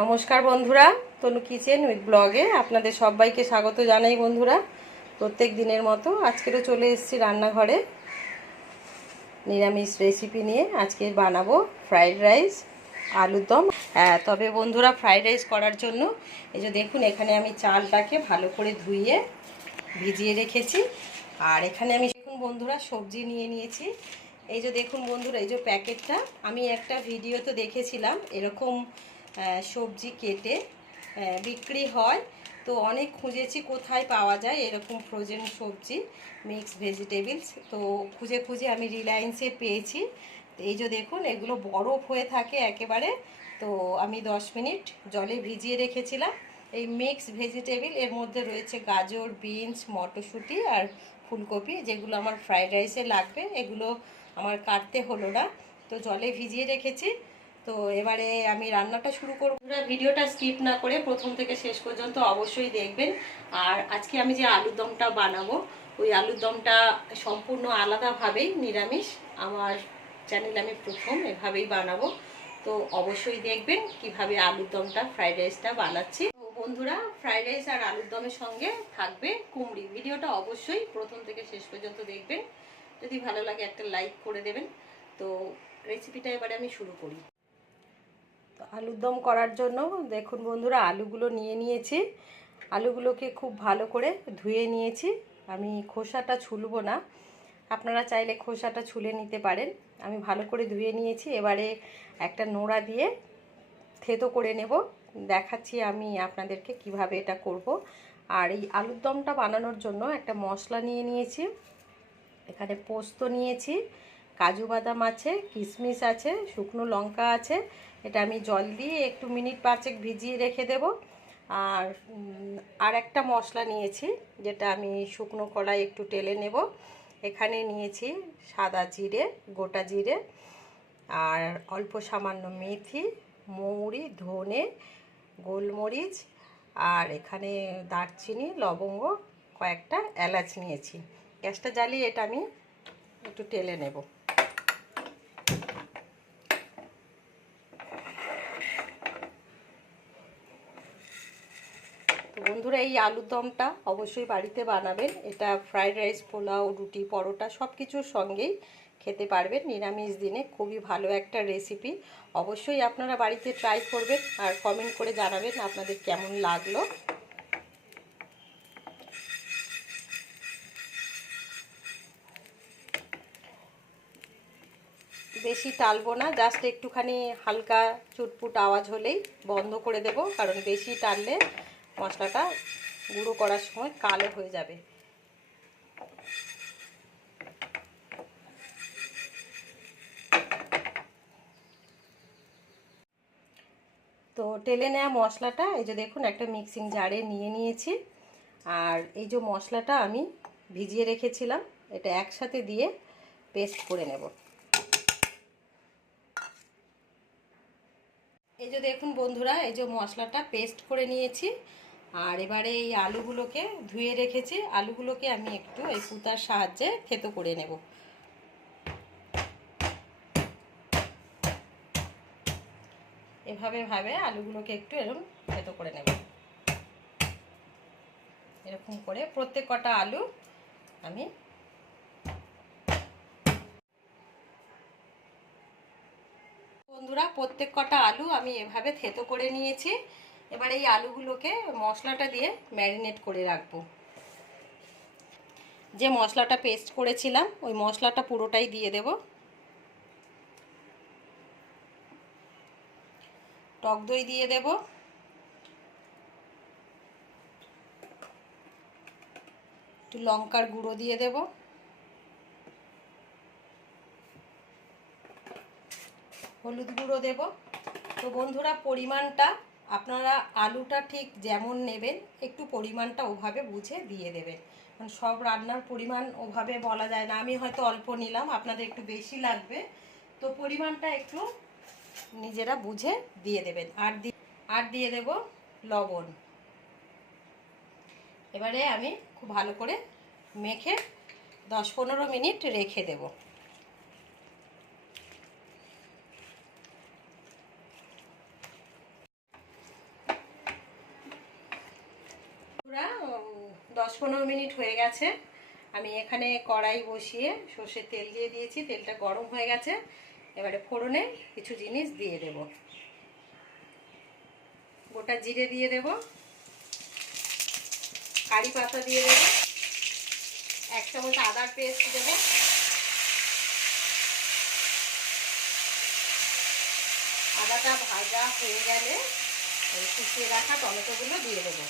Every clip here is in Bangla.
নমস্কার বন্ধুরা, তনু কিচেন উইথ ব্লগে আপনাদের সবাইকে স্বাগত জানাই। বন্ধুরা, প্রত্যেক দিনের মতো আজকেরও চলে এসেছি রান্নাঘরে নিরামিষ রেসিপি নিয়ে। আজকে বানাবো ফ্রাইড রাইস, আলুর দম। তবে বন্ধুরা, ফ্রাইড রাইস করার জন্য এই যে দেখুন, এখানে আমি চালটাকে ভালো করে ধুয়ে ভিজিয়ে রেখেছি। আর এখানে আমি দেখুন বন্ধুরা, সবজি নিয়ে নিয়েছি। এই যে দেখুন বন্ধুরা, এই যে প্যাকেটটা, আমি একটা ভিডিওতে দেখেছিলাম এরকম সবজি কেটে বিক্রি হয়। তো অনেক খুঁজেছি কোথায় পাওয়া যায় এরকম ফ্রোজেন সবজি, মিক্স ভেজিটেবলস। তো খুঁজে খুঁজে আমি রিলায়েন্সে পেয়েছি। তো এই যে দেখুন, এগুলো বরফ হয়ে থাকে একেবারে। তো আমি 10 মিনিট জলে ভিজিয়ে রেখেছিলাম। এই মিক্স ভেজিটেবল, এর মধ্যে রয়েছে গাজর, বিনস, মটরশুঁটি আর ফুলকপি, যেগুলো আমার ফ্রাইড রাইসে লাগবে। এগুলো আমার কাটতে হলো না, তো জলে ভিজিয়ে রেখেছি। তো এবারে আমি রান্নাটা শুরু করব। ভিডিওটা স্কিপ না করে প্রথম থেকে শেষ পর্যন্ত অবশ্যই দেখবেন। আর আজকে আমি যে আলুর দমটা বানাবো, ওই আলুর দমটা সম্পূর্ণ আলাদাভাবেই নিরামিষ। আমার চ্যানেলে আমি প্রথম এভাবেই বানাবো। তো অবশ্যই দেখবেন কিভাবে আলুর দমটা, ফ্রাইড রাইসটা বানাচ্ছি। তো বন্ধুরা, ফ্রাইড রাইস আর আলুর দমের সঙ্গে থাকবে কুমড়ি। ভিডিওটা অবশ্যই প্রথম থেকে শেষ পর্যন্ত দেখবেন। যদি ভালো লাগে একটা লাইক করে দেবেন। তো রেসিপিটা এবারে আমি শুরু করি। তো আলুর দম করার জন্য দেখুন বন্ধুরা, আলুগুলো নিয়ে নিয়েছি। আলুগুলোকে খুব ভালো করে ধুয়ে নিয়েছি। আমি খোসাটা ছুলবো না, আপনারা চাইলে খোসাটা ছুলে নিতে পারেন। আমি ভালো করে ধুয়ে নিয়েছি। এবারে একটা নোড়া দিয়ে থেতো করে নেব। দেখাচ্ছি আমি আপনাদেরকে কিভাবে এটা করব। আর এই আলুর দমটা বানানোর জন্য একটা মশলা নিয়ে নিয়েছি। এখানে পোস্ত নিয়েছি, কাজু বাদাম আছে, কিশমিশ আছে, শুকনো লঙ্কা আছে। এটা আমি জল দিয়ে একটু মিনিট 5 ভিজিয়ে রেখে দেব। আর একটা মশলা নিয়েছি, যেটা আমি শুকনো কড়াই একটু টেলে নেব। এখানে নিয়েছি সাদা জিরে, গোটা জিরে, আর অল্প সামান্য মেথি, মৌরি, ধনে, গোলমরিচ, আর এখানে দারচিনি, লবঙ্গ, কয়েকটা এলাচ নিয়েছি। গ্যাসটা জ্বালিয়ে এটা আমি একটু টেলে নেব। তো বন্ধুরা, এই আলুর দমটা অবশ্যই বাড়িতে বানাবেন। এটা ফ্রাইড রাইস, পোলাও, রুটি, পরোটা সব কিছুর সঙ্গেই খেতে পারবেন। নিরামিষ দিনে খুবই ভালো একটা রেসিপি। অবশ্যই আপনারা বাড়িতে ট্রাই করবেন আর কমেন্ট করে জানাবেন আপনাদের কেমন লাগলো। বেশি টালবো না, জাস্ট একটুখানি হালকা চুটপুট আওয়াজ হলেই বন্ধ করে দেব, কারণ বেশি টাললে মশলাটা গুঁড়ো করার সময় কালো হয়ে যাবে। তো টেলে নেওয়া মশলাটা এই যে দেখুন, একটা মিক্সিং জারে নিয়ে নিয়েছি। আর এই যে মশলাটা আমি ভিজিয়ে রেখেছিলাম, এটা একসাথে দিয়ে পেস্ট করে নেব। এই যে দেখুন বন্ধুরা, এই যে মশলাটা পেস্ট করে নিয়েছি। আর এবারে এই আলুগুলোকে ধুয়ে রেখেছি, আলুগুলোকে আমি একটু এই পুতার সাহায্যে থেতো করে নেব। এভাবে আলুগুলোকে একটু এরকম থেতো করে নেব। এরকম করে প্রত্যেক কটা আলু আমি বন্ধুরা, প্রত্যেক কটা আলু আমি এভাবে থেতো করে নিয়েছি। এবার এই আলুগুলোকে মশলাটা দিয়ে ম্যারিনেট করে রাখবো। যে মশলাটা পেস্ট করেছিলাম ওই মশলাটা পুরোটাই দিয়ে দেব। টক দই দিয়ে দেব, একটু লঙ্কার গুঁড়ো দিয়ে দেব, হলুদ গুঁড়ো দেব। তো বন্ধুরা, পরিমাণটা আপনারা আলুটা ঠিক যেমন নেবেন একটু পরিমাণটা ওভাবে বুঝে দিয়ে দেবেন। কারণ সব রান্নার পরিমাণ ওভাবে বলা যায় না। আমি হয়তো অল্প নিলাম, আপনাদের একটু বেশি লাগবে, তো পরিমাণটা একটু নিজেরা বুঝে দিয়ে দেবেন। আর দিয়ে দেব লবণ। এবারে আমি খুব ভালো করে মেখে 10-15 মিনিট রেখে দেব। 10-15 মিনিট হয়ে গেছে। আমি এখানে কড়াই বসিয়ে সর্ষের তেল দিয়ে দিয়েছি, তেলটা গরম হয়ে গেছে। এবারে ফোড়নে কিছু জিনিস দিয়ে দেব। গোটা জিরে দিয়ে দেব, কারি পাতা দিয়ে দেব, 1 চামচ আদার পেস্ট দেব, আদাটা ভাজা হয়ে গেলে এই কুচিয়ে রাখা টমেটোগুলো দিয়ে দেবো।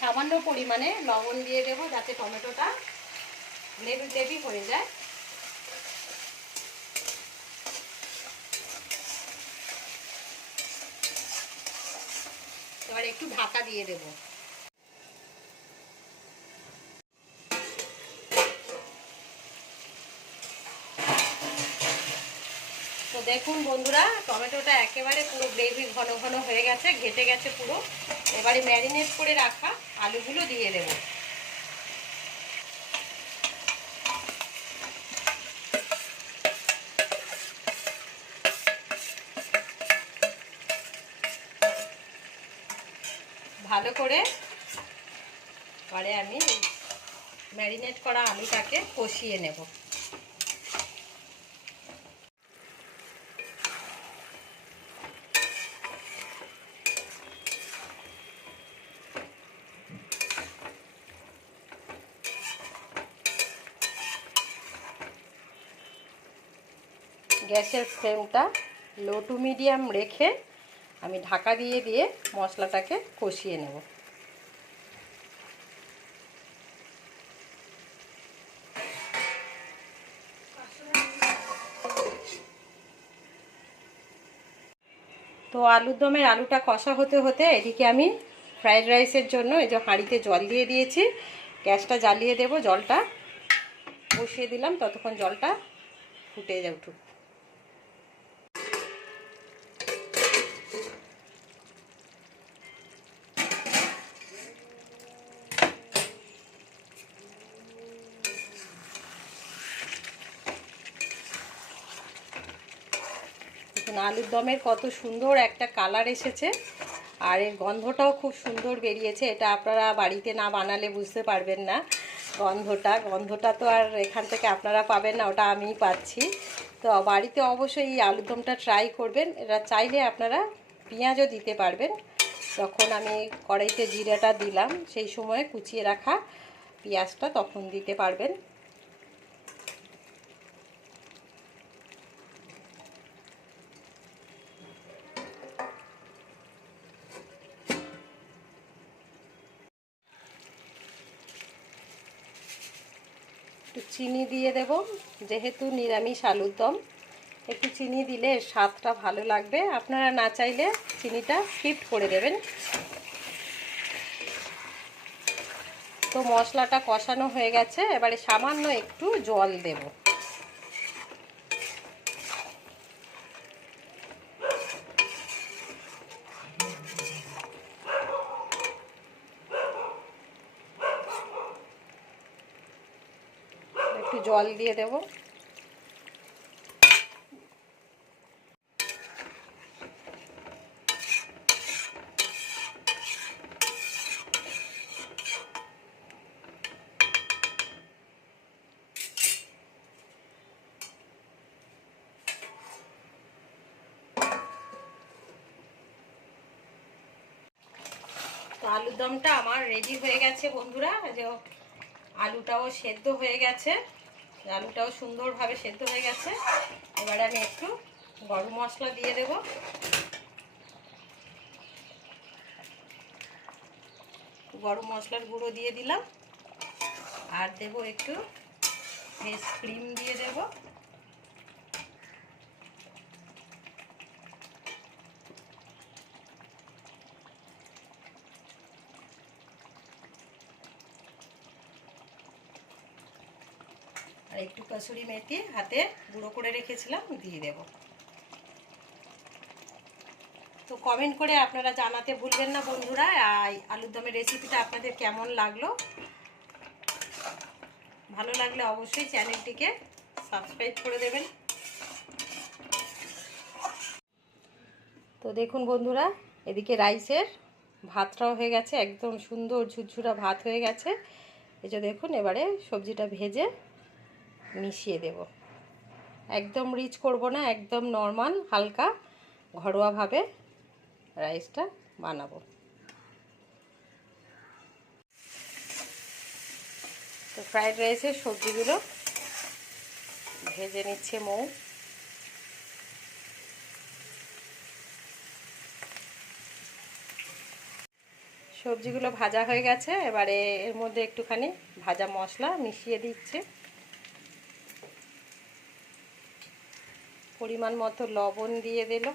সামান্য পরিমাণে লবণ দিয়ে দেবো যাতে টমেটোটা লেবু লেবি হয়ে যায়। এবার একটু ঢাকা দিয়ে দেব। তো দেখুন বন্ধুরা, টমেটোটা একেবারে পুরো গ্রেভি ঘন ঘন হয়ে গেছে, ঘেটে গেছে পুরো। এবারে ম্যারিনেট করে রাখা আলুগুলো দিয়ে দেব। ভালো করে এবারে আমি ম্যারিনেট করা আলুটাকে কষিয়ে নেব। গ্যাসের ফ্লেমটা লো টু মিডিয়াম রেখে আমি ঢাকা দিয়ে দিয়ে মশলাটাকে কষিয়ে নেব। তো আলুর দমের আলুটা কষা হতে হতে এদিকে আমি ফ্রাইড রাইসের জন্য এই যে হাঁড়িতে জল দিয়ে দিয়েছি। গ্যাসটা জ্বালিয়ে দেব, জলটা বসিয়ে দিলাম, ততক্ষণ জলটা ফুটে উঠুক। আলুর দমের কত সুন্দর একটা কালার এসেছে, আর এর গন্ধটাও খুব সুন্দর বেরিয়েছে। এটা আপনারা বাড়িতে না বানালে বুঝতে পারবেন না গন্ধটা তো আর এখান থেকে আপনারা পাবেন না, ওটা আমিই পাচ্ছি। তো বাড়িতে অবশ্যই এই আলুর দমটা ট্রাই করবেন। এটা চাইলে আপনারা পেঁয়াজও দিতে পারবেন। তখন আমি কড়াইতে জিরাটা দিলাম, সেই সময় কুচিয়ে রাখা পেঁয়াজটা তখন দিতে পারবেন। একটু চিনি দিয়ে দেব, যেহেতু নিরামিষ আলুর দম একটু চিনি দিলে স্বাদটা ভালো লাগবে। আপনারা না চাইলে চিনিটা স্কিপ করে দেবেন। তো মশলাটা কষানো হয়ে গেছে, এবারে সামান্য একটু জল দেব। একটু জল দিয়ে দেব। তো আলুর দমটা আমার রেডি হয়ে গেছে বন্ধুরা। যে আলুটাও সেদ্ধ হয়ে গেছে, আলুটাও সুন্দরভাবে সেদ্ধ হয়ে গেছে। এবারে আমি একটু গরম মশলা দিয়ে দেব। গরম মশলার গুঁড়ো দিয়ে দিলাম, আর দেব একটু ফ্রেশ ক্রিম দিয়ে দেব। আর একটু কসুরি মেথি হাতে গুঁড়ো করে রেখেছিলাম দিয়ে দেব। তো কমেন্ট করে আপনারা জানাতে ভুলবেন না বন্ধুরা, আলুর দমের রেসিপিটা আপনাদের কেমন লাগলো। ভালো লাগলে অবশ্যই চ্যানেলটিকে সাবস্ক্রাইব করে দেবেন। তো দেখুন বন্ধুরা, এদিকে রাইসের ভাতটাও হয়ে গেছে, একদম সুন্দর ঝুরঝুরা ভাত হয়ে গেছে। এই যে দেখুন, এবারে সবজিটা ভেজে মিশিয়ে দেব। একদম রিচ করব না, একদম নর্মাল হালকা ঘরোয়াভাবে রাইসটা বানাবো। তো ফ্রাইড রাইসের সবজিগুলো ভেজে নিচ্ছে মৌ। সবজিগুলো ভাজা হয়ে গেছে, এবারে এর মধ্যে একটুখানি ভাজা মশলা মিশিয়ে দিচ্ছে। পরিমাণ মতো লবণ দিয়ে দিল,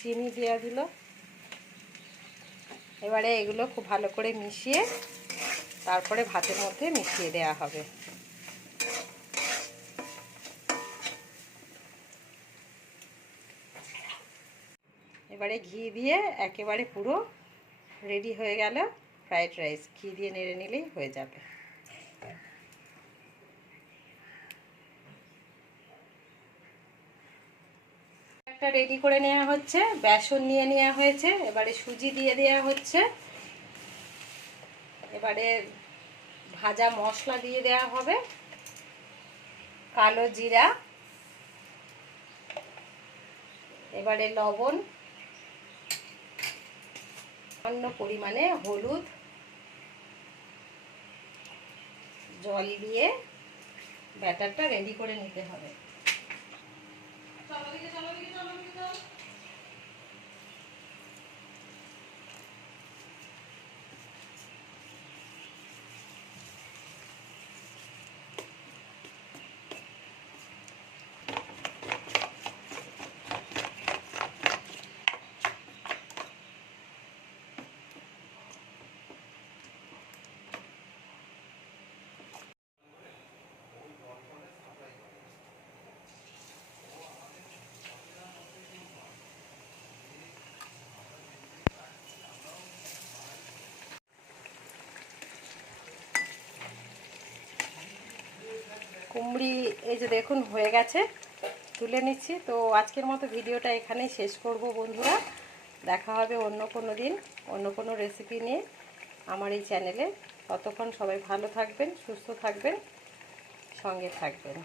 চিনি দিয়ে দিল। এবারে এগুলো খুব ভালো করে মিশিয়ে তারপরে ভাতের মধ্যে মিশিয়ে দেওয়া হবে। এবারে ঘি দিয়ে একেবারে পুরো রেডি হয়ে গেল ফ্রাইড রাইস। ঘি দিয়ে নেড়ে নিলেই হয়ে যাবে। একটা রেডি করে নেওয়া হচ্ছে, বেসন নিয়ে নেওয়া হয়েছে, এবারে সুজি দিয়ে দেওয়া হচ্ছে, এবারে ভাজা মশলা দিয়ে দেওয়া হবে, কালো জিরা, এবারে লবণ, সামান্য পরিমাণে হলুদ, জল দিয়ে ব্যাটারটা রেডি করে নিতে হবে। কুমড়ি এই যে দেখুন হয়ে গেছে, তুলে নিচ্ছি। তো আজকের মতো ভিডিওটা এখানেই শেষ করব বন্ধুরা। দেখা হবে অন্য কোনো দিন অন্য কোনো রেসিপি নিয়ে আমার এই চ্যানেলে। ততক্ষণ সবাই ভালো থাকবেন, সুস্থ থাকবেন, সঙ্গে থাকবেন।